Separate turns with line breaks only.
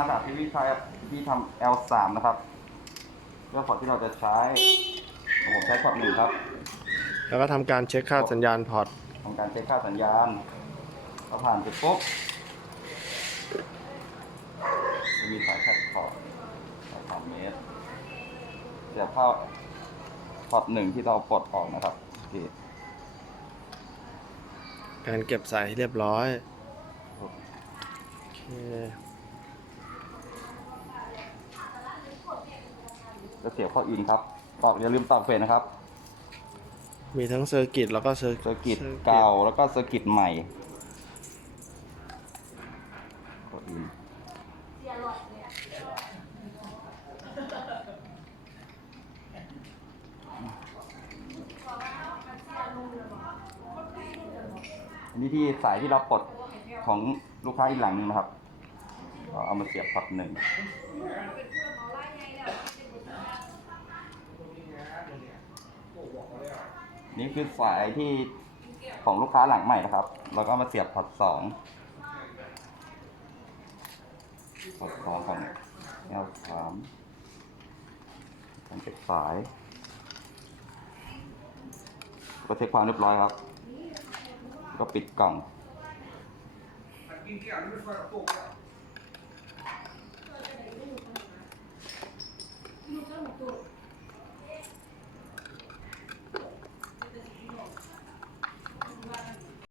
มาจากที่วิชัยที่ทำ L3 นะครับเรื่องพอร์ตที่เราจะใช้ผมใช้พอร์ตหนึ่งครับ
แล้วก็ทำการเช็คค่าสัญญาณพอร์ต
ทำการเช็คค่าสัญญาณพอผ่านเสร็จปุ๊บจะมีสายแคดพอร์ตสามเมตรเสียบเข้าพอร์ตหนึ่งที่เราปลดออกนะครับโอเค
การเก็บสายให้เรียบร้อยโอเค
จะเสียบเข้าอินครับตอกอย่าลืมตอกเฟรนนะครับ
มีทั้งเซอร์กิตแล้วก็เซอร์
เซอร์กิตเก่าแล้วก็เซอร์กิตใหม่เข้าอินอันนี้ที่สายที่เราปลดของลูกค้าอีกหลังหนึงนะครับเราเอามาเสียบพอร์ตหนึ่ง นี่คือสายที่ของลูกค้าหลังใหม่นะครับ แล้วก็มาเสียบพอร์ตสองพอร์ตสองของ L สามการเก็บสาย ก็เช็คความเรียบร้อยครับ ก็ปิดกล่อง